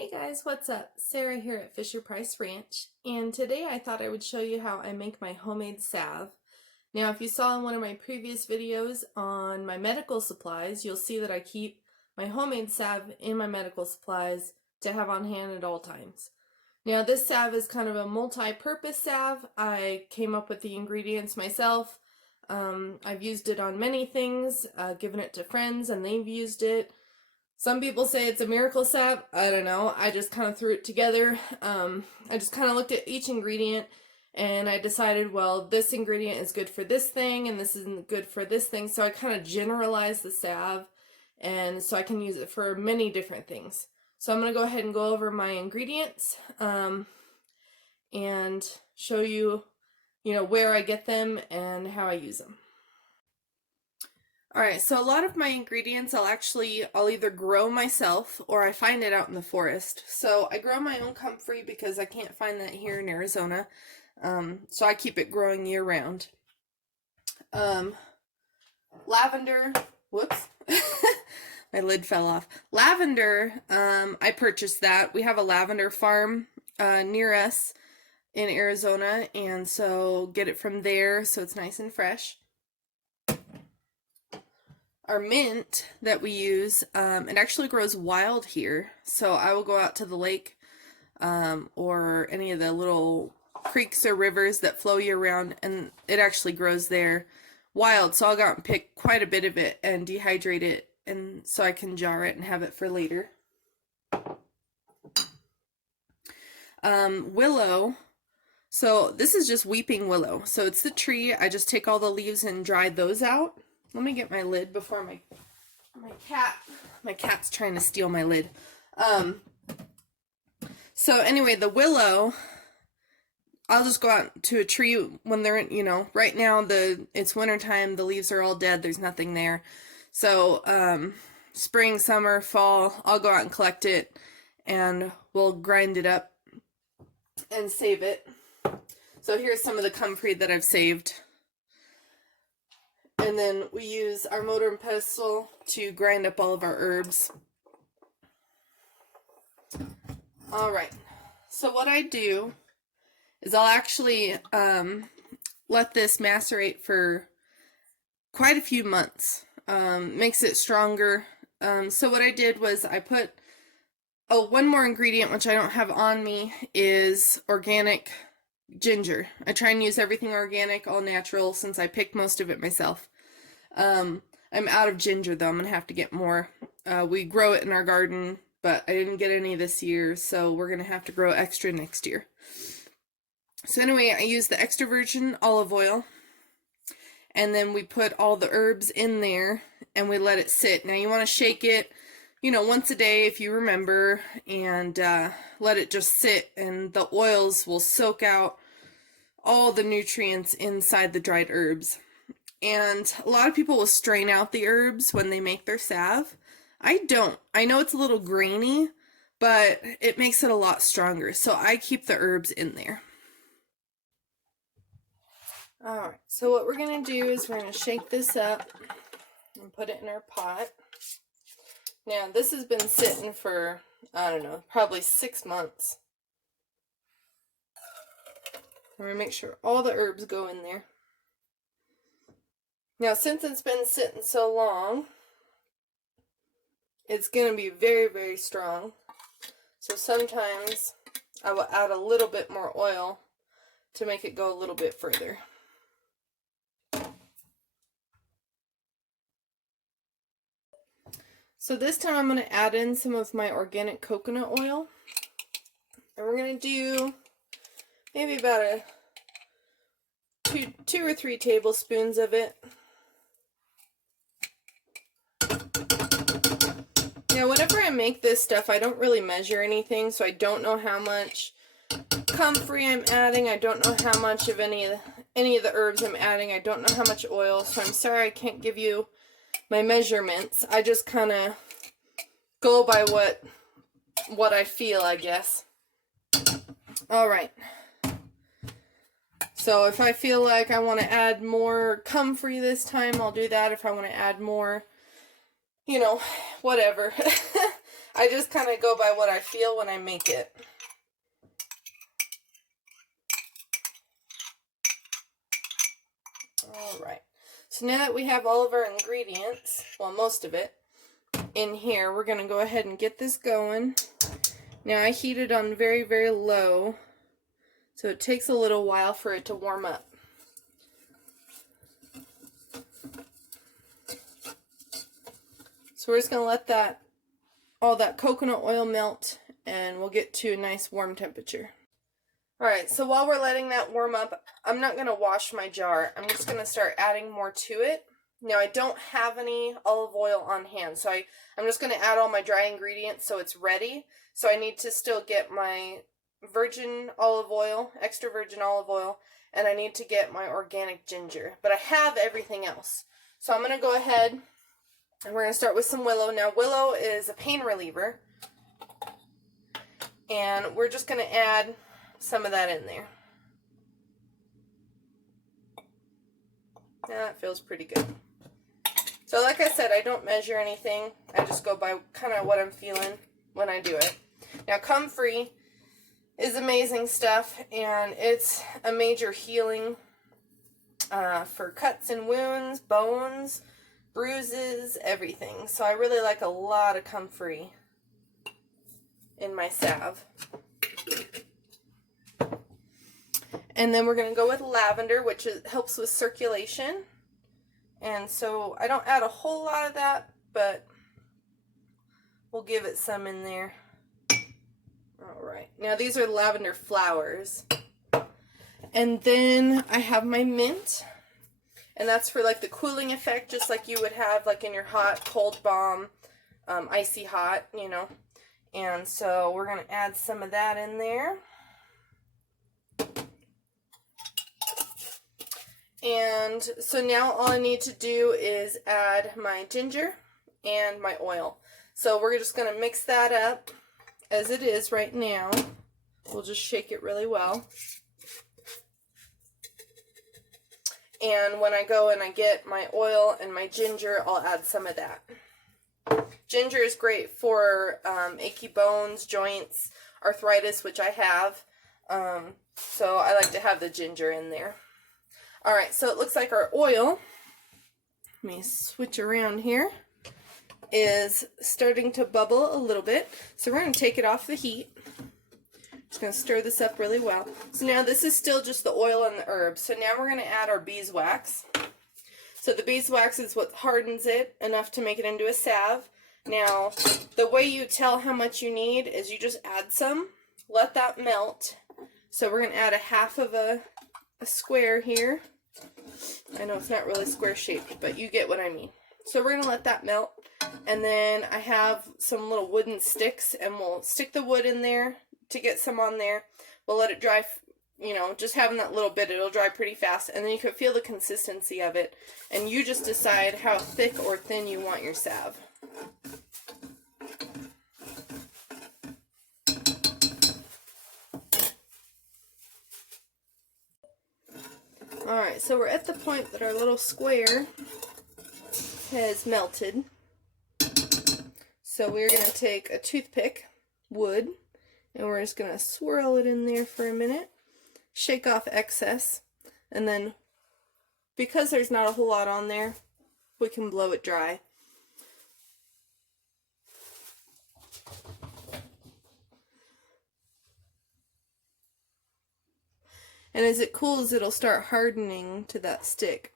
Hey guys, what's up? Sarah here at Fisher Price Ranch, and today I thought I would show you how I make my homemade salve. Now, if you saw in one of my previous videos on my medical supplies, you'll see that I keep my homemade salve in my medical supplies to have on hand at all times. Now, this salve is kind of a multi-purpose salve. I came up with the ingredients myself. I've used it on many things, given it to friends, and they've used it. Some people say it's a miracle salve. I don't know. I just kind of threw it together. I just kind of looked at each ingredient and I decided, well, this ingredient is good for this thing and this isn't good for this thing. So I kind of generalized the salve and so I can use it for many different things. So I'm going to go ahead and go over my ingredients and show you, where I get them and how I use them. Alright, so a lot of my ingredients I'll either grow myself or I find it out in the forest. So I grow my own comfrey because I can't find that here in Arizona. So I keep it growing year round. Lavender, whoops, my lid fell off. Lavender, I purchased that. We have a lavender farm near us in Arizona, and so get it from there so it's nice and fresh. Our mint that we use, it actually grows wild here, so I will go out to the lake or any of the little creeks or rivers that flow year-round, and it actually grows there wild, so I'll go out and pick quite a bit of it and dehydrate it, and so I can jar it and have it for later. Willow, so this is just weeping willow, so it's the tree. I just take all the leaves and dry those out. Let me get my lid before my cat's trying to steal my lid. So anyway, the willow, I'll just go out to a tree when they're in, right now it's wintertime, the leaves are all dead, there's nothing there. So spring, summer, fall, I'll go out and collect it and we'll grind it up and save it. So here's some of the comfrey that I've saved. And then we use our mortar and pestle to grind up all of our herbs. Alright, so what I do is I'll actually let this macerate for quite a few months. Makes it stronger. So what I did was I put, one more ingredient which I don't have on me is organic ginger. I try and use everything organic, all natural, since I picked most of it myself. I'm out of ginger though. I'm gonna have to get more. We grow it in our garden, but I didn't get any this year, so we're gonna have to grow extra next year. So anyway, I use the extra virgin olive oil, and then we put all the herbs in there and we let it sit. Now you want to shake it, once a day if you remember, and let it just sit, and the oils will soak out all the nutrients inside the dried herbs. And a lot of people will strain out the herbs when they make their salve. I don't. I know it's a little grainy, but it makes it a lot stronger, so I keep the herbs in there. Alright, so what we're going to do is we're going to shake this up and put it in our pot. Now, this has been sitting for, I don't know, probably 6 months. I'm going to make sure all the herbs go in there. Now, since it's been sitting so long, it's going to be very, very strong. So sometimes I will add a little bit more oil to make it go a little bit further. So this time I'm going to add in some of my organic coconut oil. And we're going to do maybe about two or 3 tablespoons of it. Now, whenever I make this stuff, I don't really measure anything, so I don't know how much comfrey I'm adding. I don't know how much of any of the herbs I'm adding. I don't know how much oil, so I'm sorry I can't give you my measurements. I just kind of go by what I feel, I guess. Alright. So if I feel like I want to add more comfrey this time, I'll do that. If I want to add more, whatever. I just kind of go by what I feel when I make it. Alright, so now that we have all of our ingredients, well, most of it, in here, we're going to go ahead and get this going. Now I heat it on very, very low, so it takes a little while for it to warm up. So we're just going to let all that coconut oil melt, and we'll get to a nice warm temperature. Alright, so while we're letting that warm up, I'm not going to wash my jar. I'm just going to start adding more to it. Now, I don't have any olive oil on hand, so I'm just going to add all my dry ingredients so it's ready. So I need to still get my virgin olive oil, extra virgin olive oil, and I need to get my organic ginger. But I have everything else. So I'm going to go ahead, and we're going to start with some willow. Now, willow is a pain reliever, and we're just going to add some of that in there. Yeah, that feels pretty good. So like I said, I don't measure anything. I just go by kind of what I'm feeling when I do it. Now, comfrey is amazing stuff, and it's a major healing for cuts and wounds, bones, bruises, everything. So I really like a lot of comfrey in my salve. And then we're going to go with lavender, which helps with circulation. And so I don't add a whole lot of that, but we'll give it some in there. Alright, now these are lavender flowers. And then I have my mint. And that's for like the cooling effect, just like you would have like in your hot, cold balm, icy hot, you know. And so we're going to add some of that in there. And so now all I need to do is add my ginger and my oil. So we're just going to mix that up as it is right now. We'll just shake it really well. And when I go and I get my oil and my ginger, I'll add some of that. Ginger is great for achy bones, joints, arthritis, which I have. So I like to have the ginger in there. Alright, so it looks like our oil, let me switch around here, is starting to bubble a little bit. So we're going to take it off the heat. Just going to stir this up really well. So now this is still just the oil and the herbs. So now we're going to add our beeswax. So the beeswax is what hardens it enough to make it into a salve. Now, the way you tell how much you need is you just add some, let that melt. So we're going to add a half of a square here. I know it's not really square shaped, but you get what I mean. So we're going to let that melt. And then I have some little wooden sticks, and we'll stick the wood in there to get some on there. We'll let it dry, you know, just having that little bit, it'll dry pretty fast. And then you can feel the consistency of it. And you just decide how thick or thin you want your salve. Alright, so we're at the point that our little square has melted. So we're going to take a toothpick, wood, and we're just going to swirl it in there for a minute, shake off excess, and then because there's not a whole lot on there, we can blow it dry. And as it cools, it'll start hardening to that stick.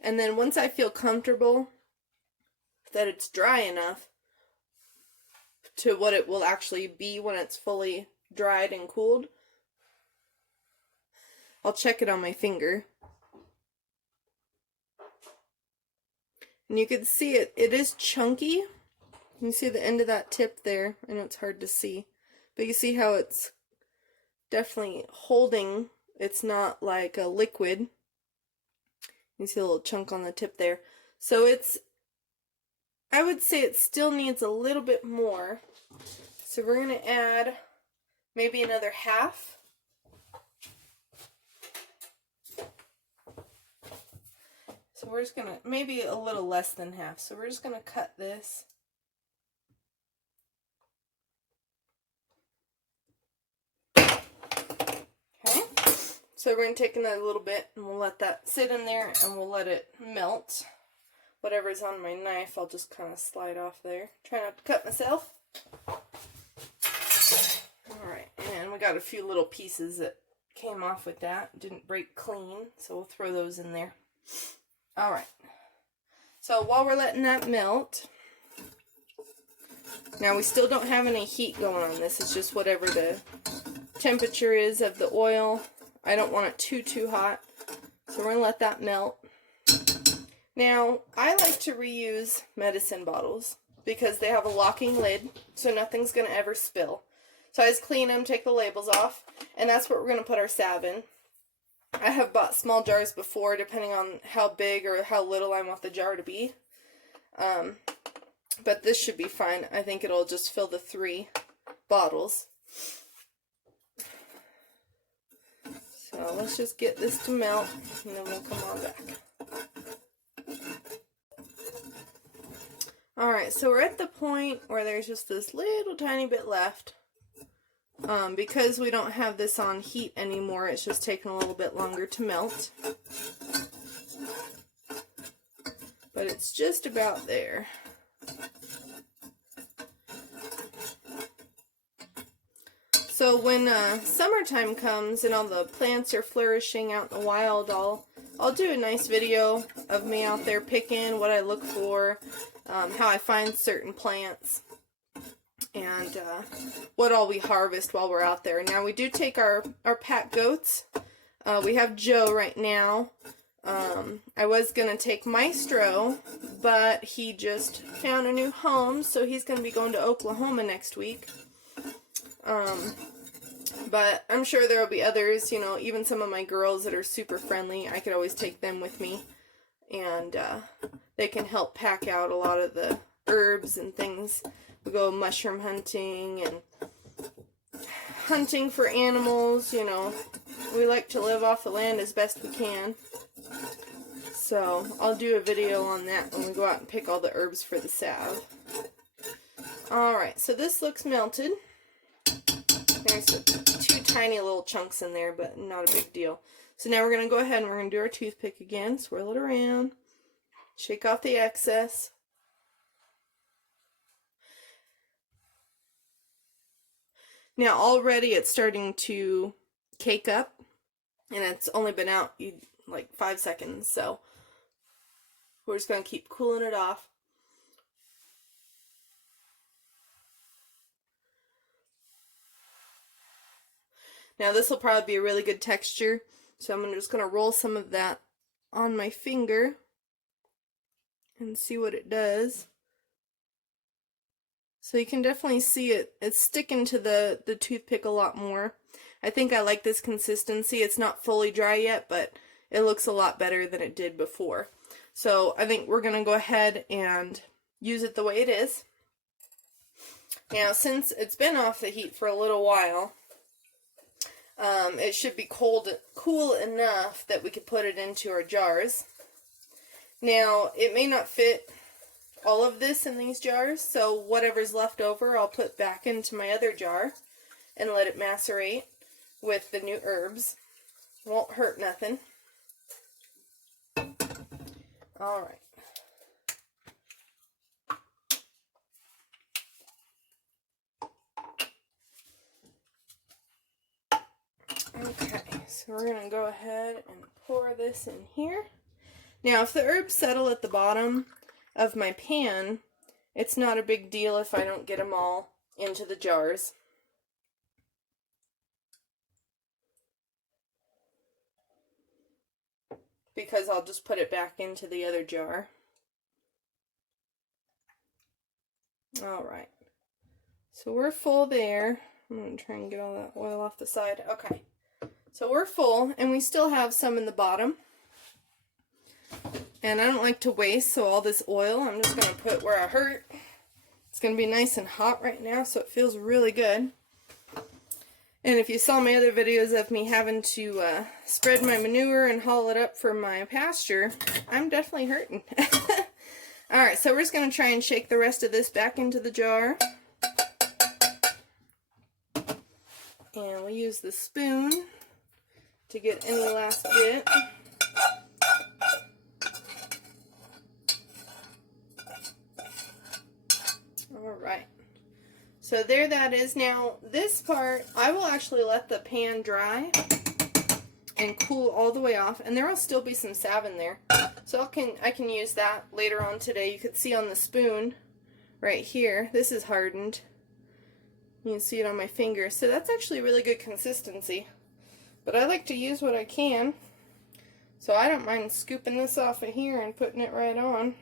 And then once I feel comfortable that it's dry enough to what it will actually be when it's fully dried and cooled, I'll check it on my finger. And you can see it is chunky. You can see the end of that tip there. I know it's hard to see, but you see how it's definitely holding. It's not like a liquid. You see a little chunk on the tip there. So I would say it still needs a little bit more. So we're going to add maybe another half. So we're just gonna, maybe a little less than half. So we're just gonna cut this. Okay. So we're gonna take another little bit and we'll let that sit in there and we'll let it melt. Whatever's on my knife, I'll just kind of slide off there. Try not to cut myself. Alright, and we got a few little pieces that came off with that. Didn't break clean, so we'll throw those in there. Alright, so while we're letting that melt, now we still don't have any heat going on this. It's just whatever the temperature is of the oil. I don't want it too hot, so we're going to let that melt. Now, I like to reuse medicine bottles because they have a locking lid, so nothing's going to ever spill. So I just clean them, take the labels off, and that's what we're going to put our salve in. I have bought small jars before, depending on how big or how little I want the jar to be. But this should be fine. I think it'll just fill the 3 bottles. So let's just get this to melt, and then we'll come on back. Alright, so we're at the point where there's just this little tiny bit left. Because we don't have this on heat anymore, it's just taking a little bit longer to melt. But it's just about there. So when summertime comes and all the plants are flourishing out in the wild, I'll do a nice video of me out there picking what I look for, how I find certain plants, and what all we harvest while we're out there. Now we do take our pack goats. We have Joe right now. I was going to take Maestro, but he just found a new home, so he's going to be going to Oklahoma next week. But I'm sure there will be others, you know, even some of my girls that are super friendly. I could always take them with me, and they can help pack out a lot of the herbs and things. We go mushroom hunting and hunting for animals, you know. We like to live off the land as best we can. So I'll do a video on that when we go out and pick all the herbs for the salve. Alright, so this looks melted. There's 2 tiny little chunks in there, but not a big deal. So now we're going to go ahead and we're going to do our toothpick again. Swirl it around. Shake off the excess. Now already it's starting to cake up, and it's only been out like 5 seconds, so we're just going to keep cooling it off. Now this will probably be a really good texture, so I'm just going to roll some of that on my finger and see what it does. So you can definitely see it's sticking to the toothpick a lot more. I think I like this consistency. It's not fully dry yet, but it looks a lot better than it did before. So I think we're going to go ahead and use it the way it is. Now since it's been off the heat for a little while, it should be cool enough that we could put it into our jars. Now, it may not fit all of this in these jars, so whatever's left over I'll put back into my other jar and let it macerate with the new herbs. Won't hurt nothing. Alright. Okay, so we're going to go ahead and pour this in here. Now, if the herbs settle at the bottom of my pan, it's not a big deal if I don't get them all into the jars. Because I'll just put it back into the other jar. Alright, so we're full there. I'm going to try and get all that oil off the side. Okay, so we're full, and we still have some in the bottom. And I don't like to waste, so all this oil I'm just going to put where I hurt. It's going to be nice and hot right now, so it feels really good. And if you saw my other videos of me having to spread my manure and haul it up for my pasture, I'm definitely hurting. Alright, so we're just going to try and shake the rest of this back into the jar. And we'll use the spoon to get any last bit. Alright. So there that is. Now, this part, I will actually let the pan dry and cool all the way off, and there will still be some salve in there. So I can use that later on today. You could see on the spoon right here, this is hardened. You can see it on my finger. So that's actually really good consistency. But I like to use what I can. So I don't mind scooping this off of here and putting it right on.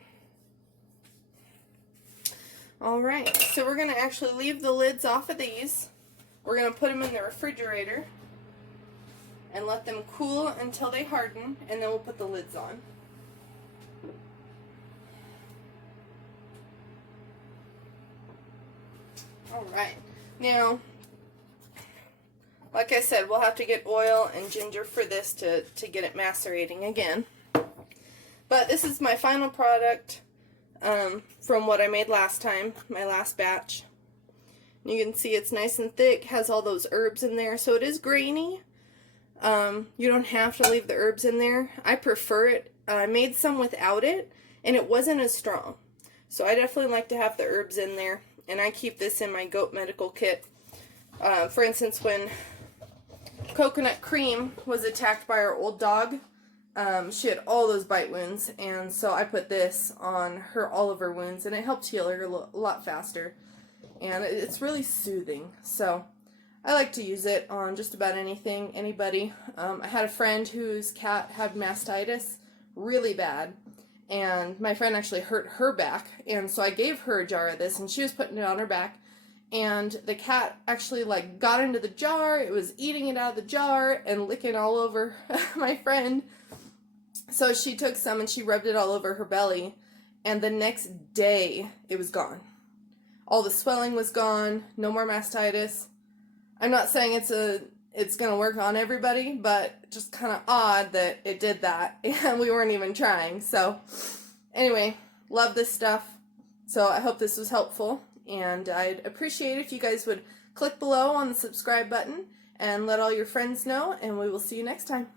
Alright, so we're going to actually leave the lids off of these. We're going to put them in the refrigerator and let them cool until they harden, and then we'll put the lids on. Alright, now, like I said, we'll have to get oil and ginger for this to get it macerating again. But this is my final product from what I made last time, my last batch. You can see it's nice and thick, has all those herbs in there, so it is grainy. You don't have to leave the herbs in there. I prefer it. I made some without it, and it wasn't as strong. So I definitely like to have the herbs in there, and I keep this in my goat medical kit. For instance, when Coconut Cream was attacked by our old dog, she had all those bite wounds, and so I put this on all of her wounds, and it helped heal her a lot faster. And it's really soothing, so I like to use it on just about anything, anybody. I had a friend whose cat had mastitis really bad, and my friend actually hurt her back, and so I gave her a jar of this, and she was putting it on her back, and the cat actually like got into the jar. It was eating it out of the jar and licking all over my friend. So she took some and she rubbed it all over her belly, and the next day it was gone. All the swelling was gone, no more mastitis. I'm not saying it's going to work on everybody, but just kind of odd that it did that, and we weren't even trying. So anyway, love this stuff. So I hope this was helpful, and I'd appreciate if you guys would click below on the subscribe button and let all your friends know, and we will see you next time.